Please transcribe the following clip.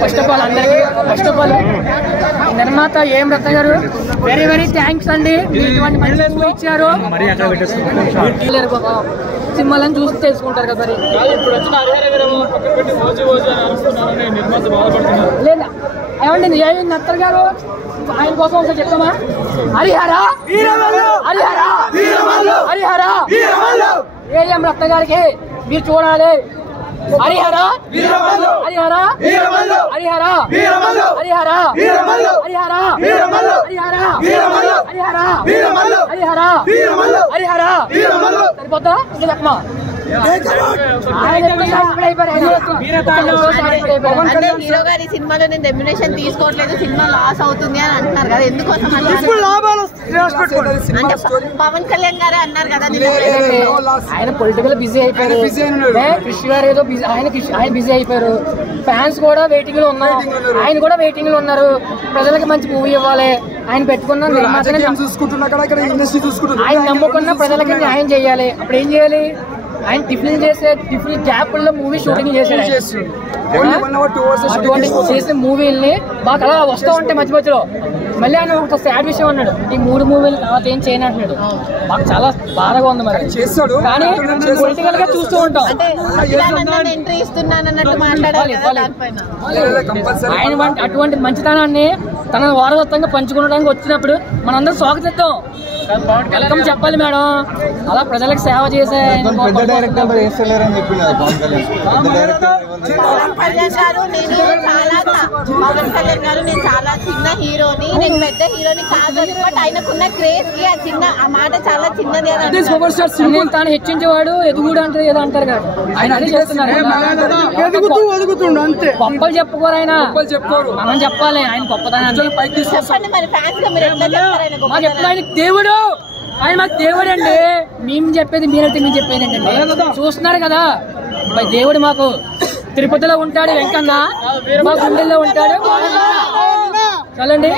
First of all అందరికి నిర్మాత ఏం రత్న గారు వెరీ వెరీ థ్యాంక్స్ అండి. ఇటువంటి మంచి మూవీ ఇచ్చారు. సినిమాలను చూసి తెలుసుకుంటారు కదా. మరి లేదా ఏమండి ఏమి నత్తర్ గారు ఆయన కోసం ఒకసారి చెప్తామా? హరిహర హరిహర హరిహర ఏఎం రత్న గారికి మీరు చూడాలి. హరిహర హరిహర హరిహర హరిహర హరిహర హరిహర హరిహర హరిహర సరిపోతా ఇంకా చెప్పమా? హీరో గారి సినిమాలో నేను రెమ్యునరేషన్ తీసుకోవట్లేదు, సినిమా లాస్ అవుతుంది అని అంటున్నారు కదా, ఎందుకోసం అంటే పవన్ కళ్యాణ్ గారే అన్నారు కదా. ఆయన పొలిటికల్ బిజీ అయిపోయారు. కృష్ణ గారు ఏదో ఆయన బిజీ అయిపోయారు. ఫ్యాన్స్ కూడా వెయిటింగ్ లో ఉన్నారు. ఆయన కూడా వెయిటింగ్ లో ఉన్నారు. ప్రజలకి మంచి మూవీ ఇవ్వాలి. ఆయన పెట్టుకున్న ఆయన నమ్ముకున్న ప్రజలకి న్యాయం చేయాలి. అప్పుడు ఏం చేయాలి? ఆయన టిఫిన్ గ్యాప్ లో మూవీ షూటింగ్ చేశాడు. అటువంటి చేసిన మూవీల్ని మాకు అలా వస్తూ ఉంటాయి మధ్య మధ్యలో. మళ్ళీ ఆయన ఒక సాడ్ విషయం అన్నాడు, ఈ 3 మూవీలు తర్వాత ఏం చేయను అంటున్నాడు. మాకు చాలా బాధగా ఉంది. మరి కానీ పొలిటికల్ గా చూస్తూ ఉంటాం. ఆయన అటువంటి మంచితనాన్ని తన వారసత్వంగా పంచుకోవడానికి వచ్చినప్పుడు మనందరం స్వాగతిద్దాం, వెల్కమ్ చెప్పాలి మేడం. అలా ప్రజలకు సేవ చేసే పవన్ కళ్యాణ్ గారు నేను చాలా చిన్న హీరోని, నేను పెద్ద హీరోని కాదు, బట్ ఆయనకున్న క్రేజ్ కి ఆ మాట చాలా చిన్నది. తాను హెచ్చించేవాడు ఎదుగుడు అంటే ఏదో అంటారు కదా, ఆయన అదే చేస్తున్నారు. గొప్పలు చెప్పుకోరు ఆయన, మనం చెప్పాలి ఆయన గొప్పతనాన్ని. చెప్పండి మరి ఫ్యాన్స్ గా మీరు ఎట్లా చెప్తారు? మాకు ఎప్పుడు ఆయన దేవుడు, ఆయన మాకు దేవుడు అండి. మేము చెప్పేది మీరైతే మేము చెప్పేది ఏంటండి, చూస్తున్నారు కదా దేవుడు మాకు తిరుపతిలో ఉంటాడు, వెంకన్న మా గుండెల్లో ఉంటాడు. చాలండి.